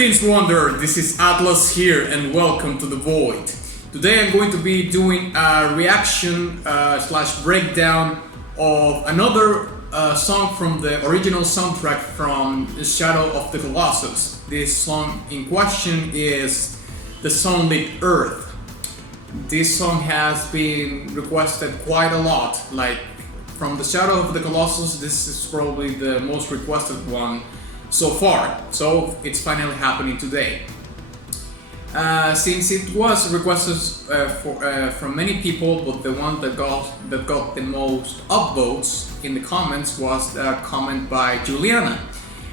Greetings Wonder, this is Atlas here and welcome to The Void. Today I'm going to be doing a reaction slash breakdown of another song from the original soundtrack from Shadow of the Colossus. This song in question is The Sunlit Earth. This song has been requested quite a lot, like from the Shadow of the Colossus this is probably the most requested one so far, so it's finally happening today. Since it was requested from many people, but the one that got the most upvotes in the comments was a comment by Juliana,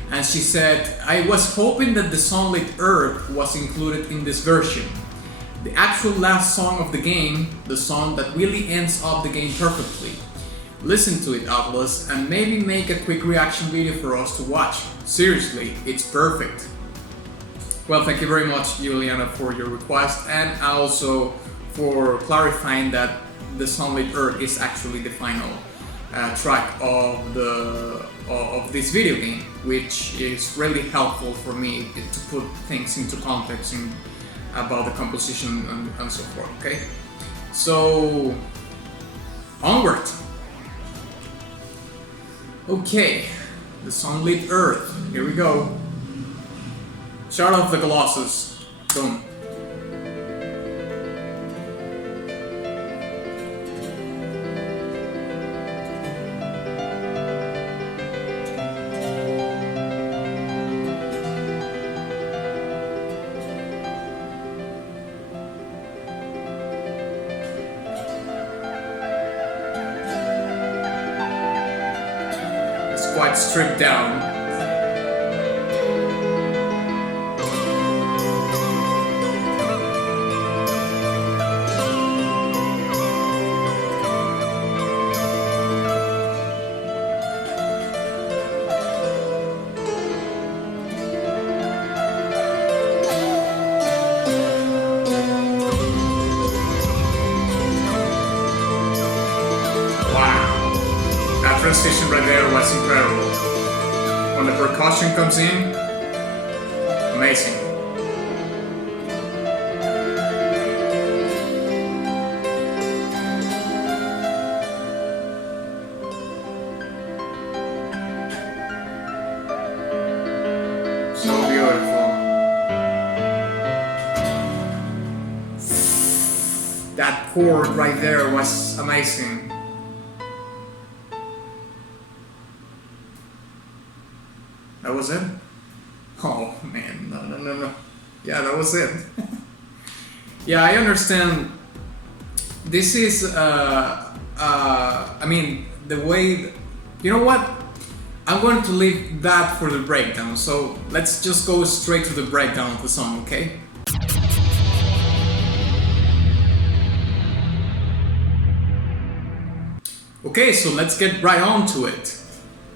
and she said, "I was hoping that the Sunlit Earth was included in this version. The actual last song of the game, the song that really ends up the game perfectly. Listen to it, Atlas, and maybe make a quick reaction video for us to watch. Seriously, it's perfect." Well, thank you very much, Juliana, for your request, and also for clarifying that the Sunlit Earth is actually the final track of this video game, which is really helpful for me to put things into context about the composition and so forth. Okay, so onward. Okay, the Sunlit Earth, here we go. Shadow of the Colossus, boom. It's quite stripped down. Transition right there was incredible. When the percussion comes in, amazing. So beautiful. That chord right there was amazing. That was it? Oh man, no. Yeah, that was it. Yeah, I understand. This is, I mean, the way, you know what? I'm going to leave that for the breakdown, so let's just go straight to the breakdown of the song, okay? Okay, so let's get right on to it.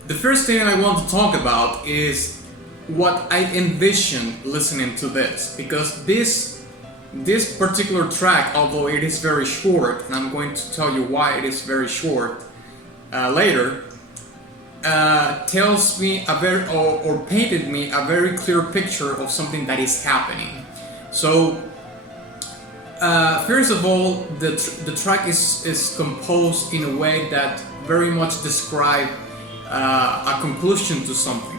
The first thing I want to talk about is what I envision listening to this, because this particular track, although it is very short, and I'm going to tell you why it is very short later, tells me a very or painted me a very clear picture of something that is happening. So first of all, the track is composed in a way that very much describes a conclusion to something,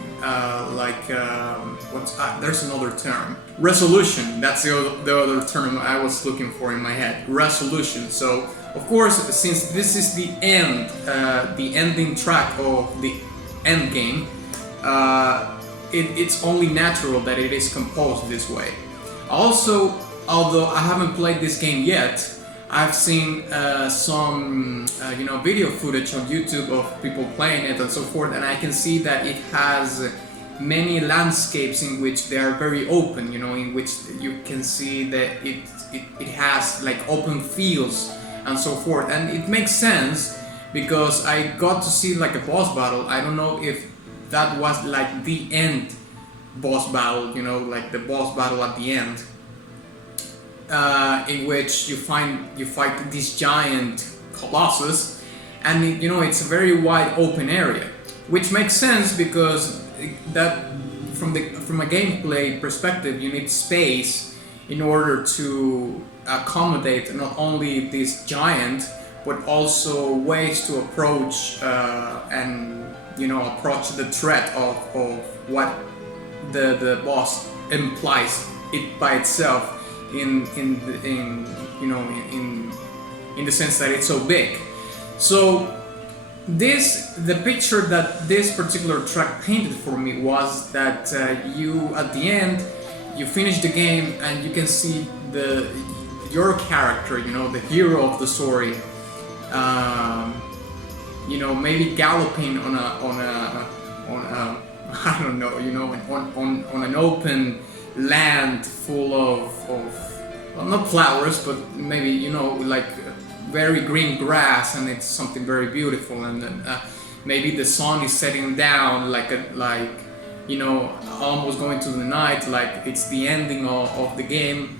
there's another term, resolution. That's the other term I was looking for in my head, resolution. So of course, since this is the ending track of the end game, it's only natural that it is composed this way. Also, although I haven't played this game yet, I've seen some video footage on YouTube of people playing it and so forth, and I can see that it has many landscapes in which they are very open, in which you can see that it has like open fields and so forth, and it makes sense because I got to see like a boss battle. I don't know if that was like the end boss battle, like the boss battle at the end. In which you fight this giant colossus, and it's a very wide open area, which makes sense because that from a gameplay perspective, you need space in order to accommodate not only this giant, but also ways to approach and approach the threat of what the boss implies it by itself in the sense that it's so big. So the picture that this particular track painted for me was that you at the end you finish the game and you can see your character, the hero of the story, maybe galloping on a I don't know, on an open land full of well, not flowers, but maybe like very green grass, and it's something very beautiful. And then maybe the sun is setting down, almost going to the night, like it's the ending of the game,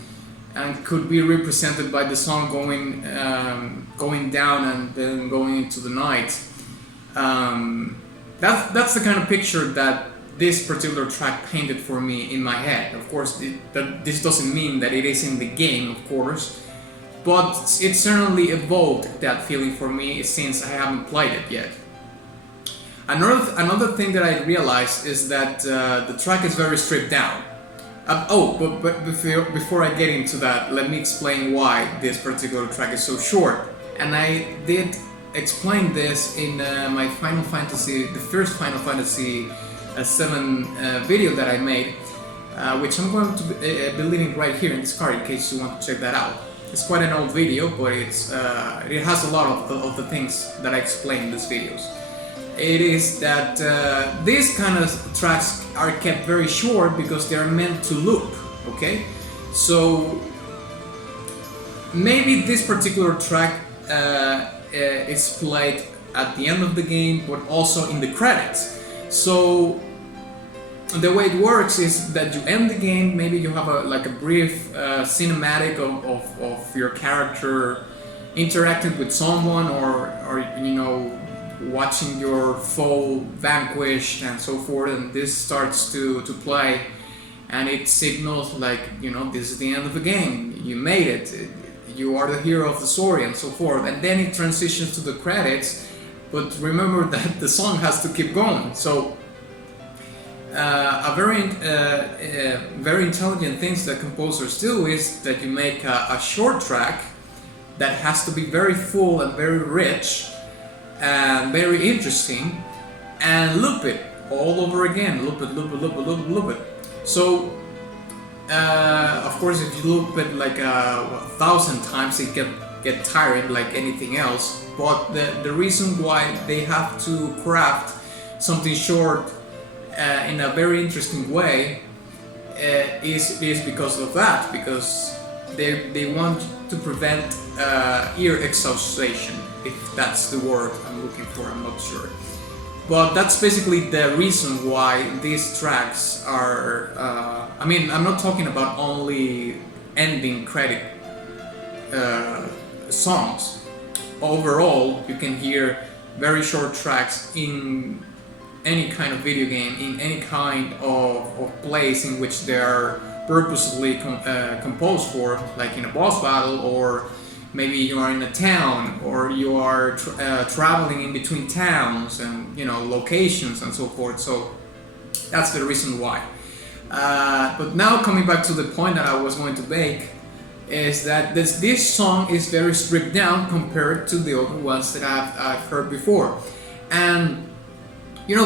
and could be represented by the sun going down and then going into the night. That's the kind of picture that this particular track painted for me in my head. Of course, this doesn't mean that it is in the game, of course, but it certainly evoked that feeling for me since I haven't played it yet. Another thing that I realized is that the track is very stripped down. But before I get into that, let me explain why this particular track is so short. And I did explain this in my the first Final Fantasy 7 video that I made, which I'm going to be leaving right here in this card in case you want to check that out. It's quite an old video, but it has a lot of the things that I explain in these videos. It is that these kind of tracks are kept very short because they are meant to loop, okay? So maybe this particular track is played at the end of the game, but also in the credits. So the way it works is that you end the game, maybe you have a brief cinematic of your character interacting with someone, or watching your foe vanquished and so forth, and this starts to play, and it signals like, this is the end of the game, you made it, you are the hero of the story and so forth, and then it transitions to the credits. But remember that the song has to keep going. So a very intelligent things that composers do is that you make a short track that has to be very full and very rich and very interesting, and loop it all over again, loop it. So of course, if you loop it like 1,000 times, it get tiring like anything else. But the reason why they have to craft something short in a very interesting way is because of that, because they want to prevent ear exhaustion, if that's the word I'm looking for, I'm not sure. But that's basically the reason why these tracks are, I'm not talking about only ending credit songs. Overall, you can hear very short tracks in any kind of video game, in any kind of place in which they are purposely composed for, like in a boss battle, or maybe you are in a town, or you are traveling in between towns and locations and so forth. So that's the reason why. But now coming back to the point that I was going to make, is that this song is very stripped down compared to the other ones that I've heard before. And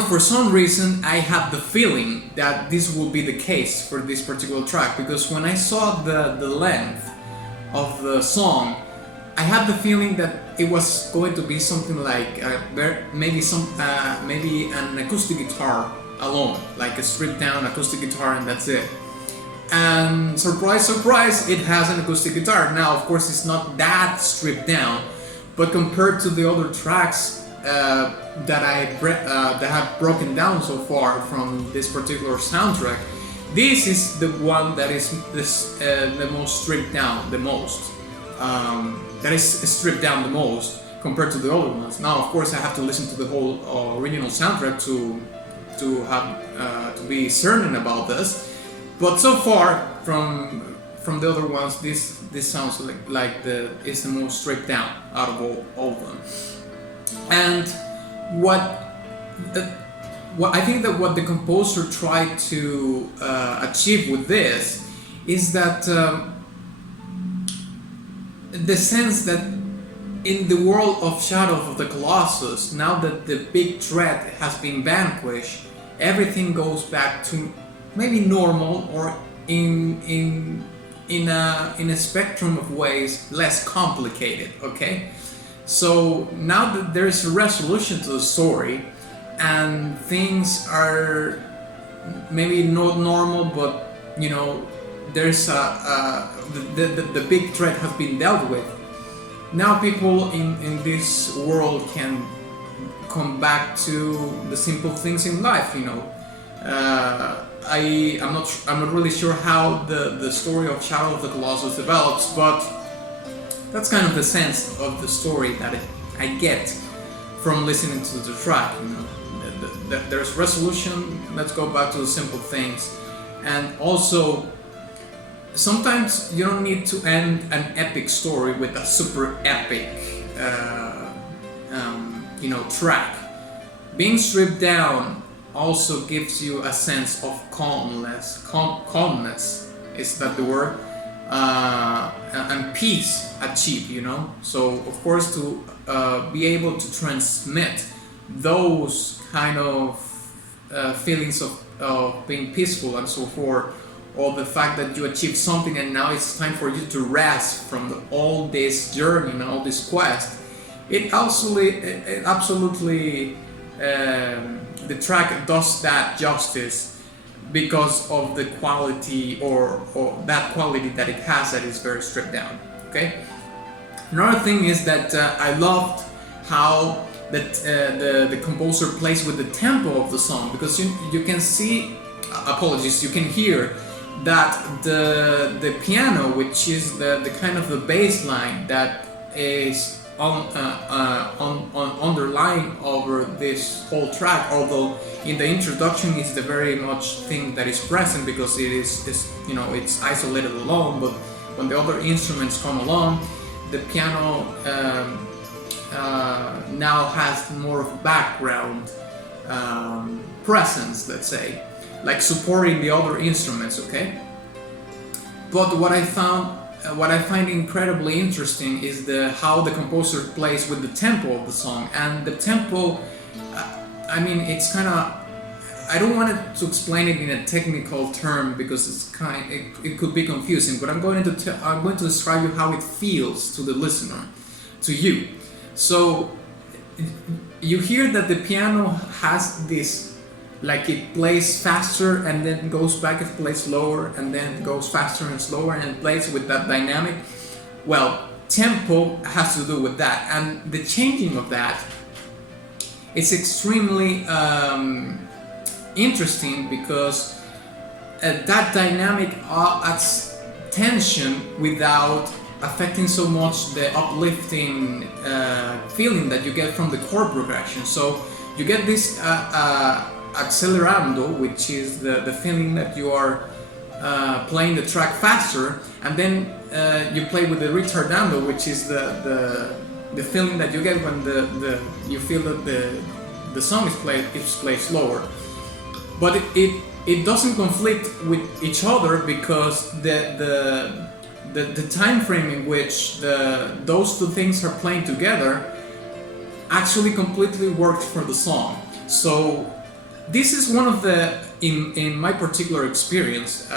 for some reason I had the feeling that this would be the case for this particular track, because when I saw the length of the song, I had the feeling that it was going to be something like maybe an acoustic guitar alone, like a stripped down acoustic guitar, and that's it. And surprise, surprise, it has an acoustic guitar. Now, of course, it's not that stripped down, but compared to the other tracks that have broken down so far from this particular soundtrack, this is the one that is the most stripped down, the most. That is stripped down the most compared to the other ones. Now, of course, I have to listen to the whole original soundtrack to to be certain about this. But so far from the other ones, this sounds like it's the most stripped down out of all of them. And what I think that what the composer tried to achieve with this is that the sense that in the world of Shadow of the Colossus, now that the big threat has been vanquished, everything goes back to maybe normal, or in a spectrum of ways less complicated. Okay, so now that there is a resolution to the story and things are maybe not normal, but you know, there's the big threat has been dealt with. Now people in this world can come back to the simple things in life. You know, I'm not really sure how the story of Shadow of the Colossus develops, but that's kind of the sense of the story that I get from listening to the track. You know, there's resolution. Let's go back to the simple things, and also sometimes you don't need to end an epic story with a super epic, track. Being stripped down also gives you a sense of calmness. Calmness, is that the word? And peace achieved. You know. So of course, to be able to transmit those kind of feelings of being peaceful and so forth, or the fact that you achieved something and now it's time for you to rest from all this journey and all this quest, it absolutely the track does that justice because of the quality or that quality that it has, that is very stripped down. Okay. Another thing is that I loved how the composer plays with the tempo of the song, because you can see, you can hear that the piano, which is the kind of the bass line that is underlying over this whole track, although in the introduction is the very much thing that is present because it is it's isolated alone, but when the other instruments come along, the piano now has more of background presence, let's say, like supporting the other instruments. Okay, but what I find incredibly interesting is how the composer plays with the tempo of the song. And the tempo, it's kind of, I don't want to explain it in a technical term because it could be confusing, but I'm going to describe you how it feels to the listener, to you. So you hear that the piano has this, like, it plays faster and then goes back, it plays slower and then goes faster and slower, and it plays with that dynamic. Well, tempo has to do with that, and the changing of that is extremely interesting because that dynamic adds tension without affecting so much the uplifting feeling that you get from the chord progression. So you get this accelerando, which is the feeling that you are playing the track faster, and then you play with the retardando, which is the feeling that you get when you feel that the song is played slower. But it doesn't conflict with each other because the time frame in which those two things are playing together actually completely works for the song. So this is one of in my particular experience,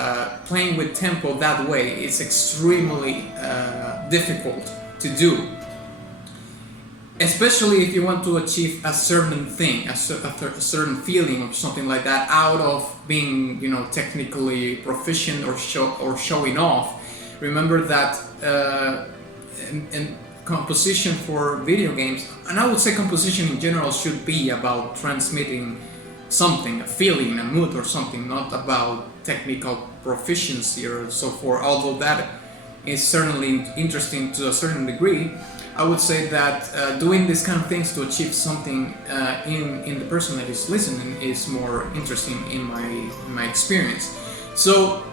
playing with tempo that way is extremely difficult to do, especially if you want to achieve a certain thing, a certain feeling or something like that, out of being technically proficient or showing off. Remember that in composition for video games, and I would say composition in general, should be about transmitting something, a feeling, a mood or something, not about technical proficiency or so forth, although that is certainly interesting to a certain degree. I would say that doing these kind of things to achieve something in the person that is listening is more interesting in my experience. So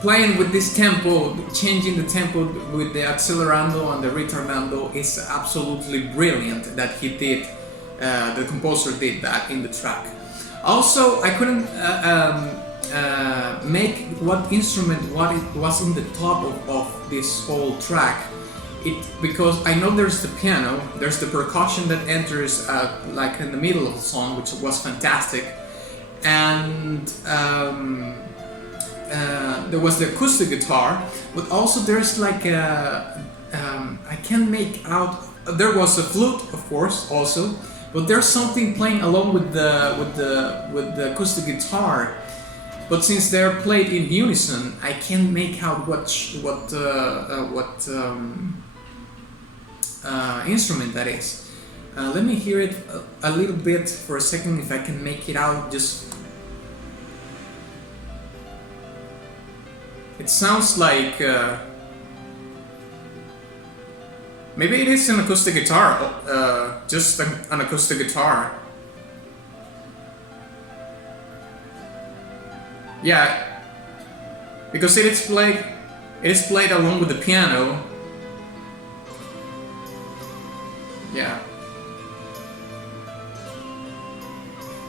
playing with this tempo, changing the tempo with the accelerando and the retardando is absolutely brilliant that he did. The composer did that in the track. Also, I couldn't make what instrument what it was in the top of this whole track. Because I know there's the piano, there's the percussion that enters like in the middle of the song, which was fantastic, and there was the acoustic guitar, but also there's like I can't make out. There was a flute, of course, also, but there's something playing along with the acoustic guitar. But since they're played in unison, I can't make out what instrument that is. Let me hear it a little bit for a second if I can make it out. It sounds like maybe it is an acoustic guitar, just an acoustic guitar. Yeah, because it is played along with the piano. Yeah,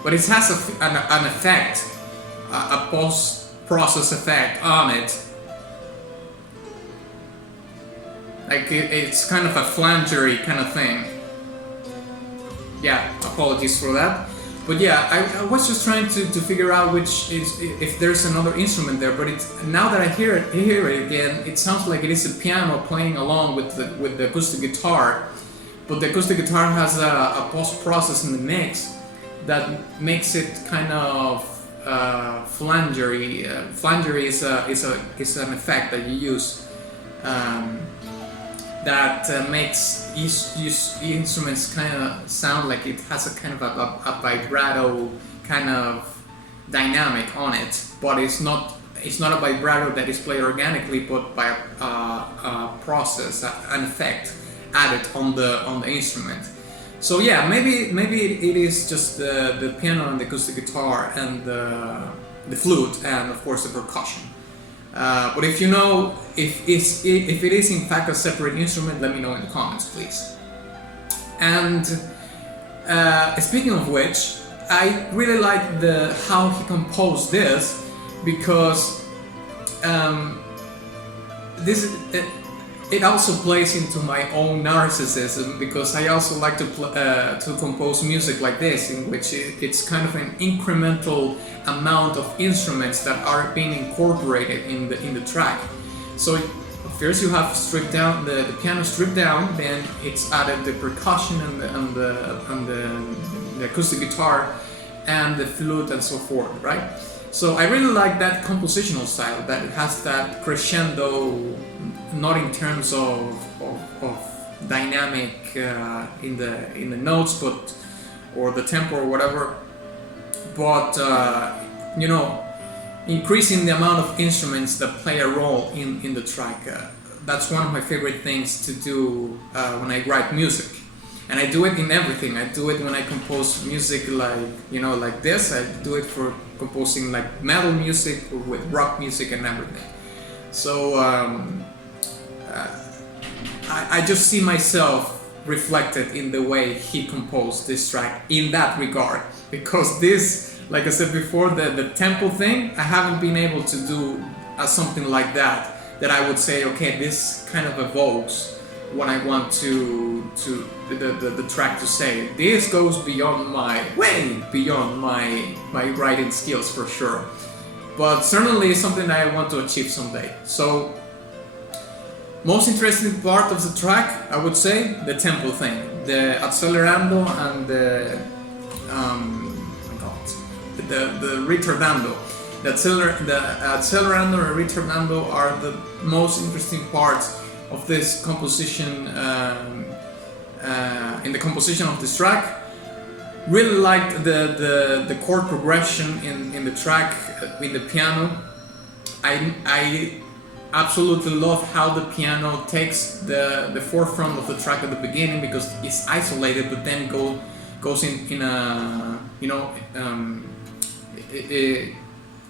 but it has an effect, a post-process effect on it. Like it's kind of a flangery kind of thing. Yeah, apologies for that. But yeah, I was just trying to figure out which is if there's another instrument there. But now that I hear it again, it sounds like it is a piano playing along with the acoustic guitar. But the acoustic guitar has a post-process in the mix that makes it kind of flangery. Flangery is an effect that you use that makes each instruments kind of sound like it has a kind of a vibrato kind of dynamic on it. But it's not a vibrato that is played organically, but by a process, an effect added on the instrument. So yeah, maybe it is just the piano and the acoustic guitar and the flute and of course the percussion. But if you know if it is in fact a separate instrument, let me know in the comments, please. And speaking of which, I really like how he composed this, because it also plays into my own narcissism, because I also like to compose music like this, in which it's kind of an incremental amount of instruments that are being incorporated in the track. So first you have stripped down the piano stripped down, then it's added the percussion and the acoustic guitar and the flute and so forth, right? So I really like that compositional style, that it has that crescendo, not in terms of dynamic in the notes, but or the tempo or whatever, but increasing the amount of instruments that play a role in the track. That's one of my favorite things to do when I write music. And I do it in everything. I do it when I compose music like this. I do it for composing like metal music or with rock music and everything. So I just see myself reflected in the way he composed this track in that regard. Because this, like I said before, the tempo thing, I haven't been able to do something like that I would say, okay, this kind of evokes what I want the track to say. This goes way beyond my writing skills for sure, but certainly something that I want to achieve someday. So most interesting part of the track, I would say, the tempo thing, the accelerando and the retardando. The accelerando and retardando are the most interesting parts of this composition, in the composition of this track. Really liked the chord progression in the track, in the piano. I absolutely love how the piano takes the forefront of the track at the beginning because it's isolated, but then goes in a, you know,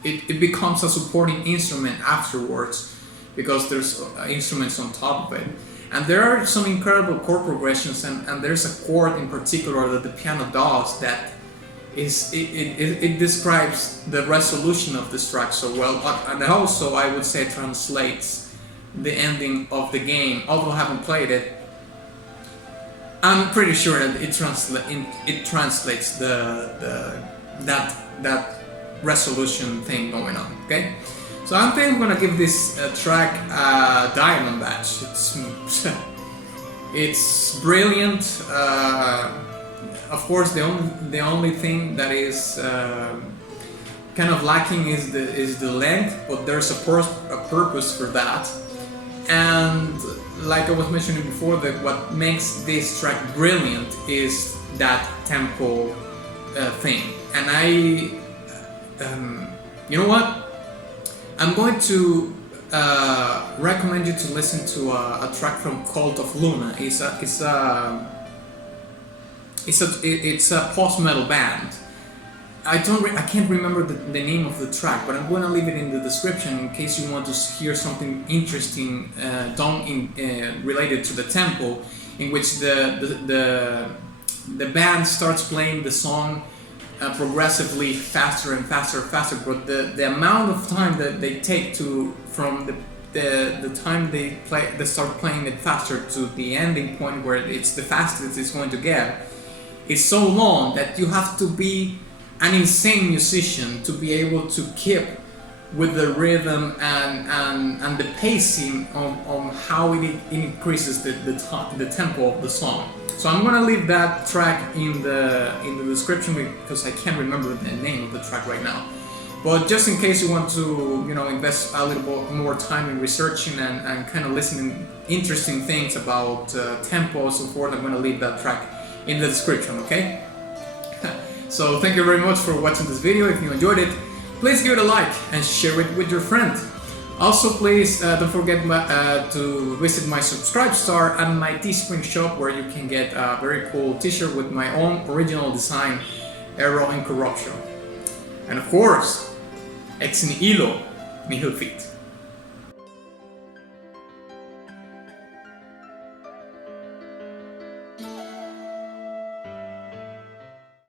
it becomes a supporting instrument afterwards because there's instruments on top of it. And there are some incredible chord progressions, and there's a chord in particular that the piano does that it describes the resolution of this track so well, and also I would say translates the ending of the game. Although I haven't played it, I'm pretty sure that it translates that resolution thing going on. Okay, so I think I'm gonna give this track a diamond badge. It's brilliant. Of course, the only thing that is kind of lacking is the length, but there's a purpose for that. And like I was mentioning before, that what makes this track brilliant is that tempo thing. And you know what? I'm going to recommend you to listen to a track from Cult of Luna. It's a post-metal band. I can't remember the name of the track, but I'm going to leave it in the description in case you want to hear something interesting related to the tempo, in which the band starts playing the song progressively faster and faster and faster. But the amount of time that they take from the time they start playing it faster to the ending point where it's the fastest it's going to get, it's so long that you have to be an insane musician to be able to keep with the rhythm and the pacing on how it increases the tempo of the song. So I'm gonna leave that track in the description because I can't remember the name of the track right now. But just in case you want to, you know, invest a little bit more time in researching and kind of listening interesting things about tempo and so forth, I'm gonna leave that track in the description, okay? So thank you very much for watching this video. If you enjoyed it, please give it a like and share it with your friend. Also, please don't forget to visit my Subscribe Star and my Teespring shop, where you can get a very cool t-shirt with my own original design, Arrow and Corruption. And of course, ex nihilo nihil fit.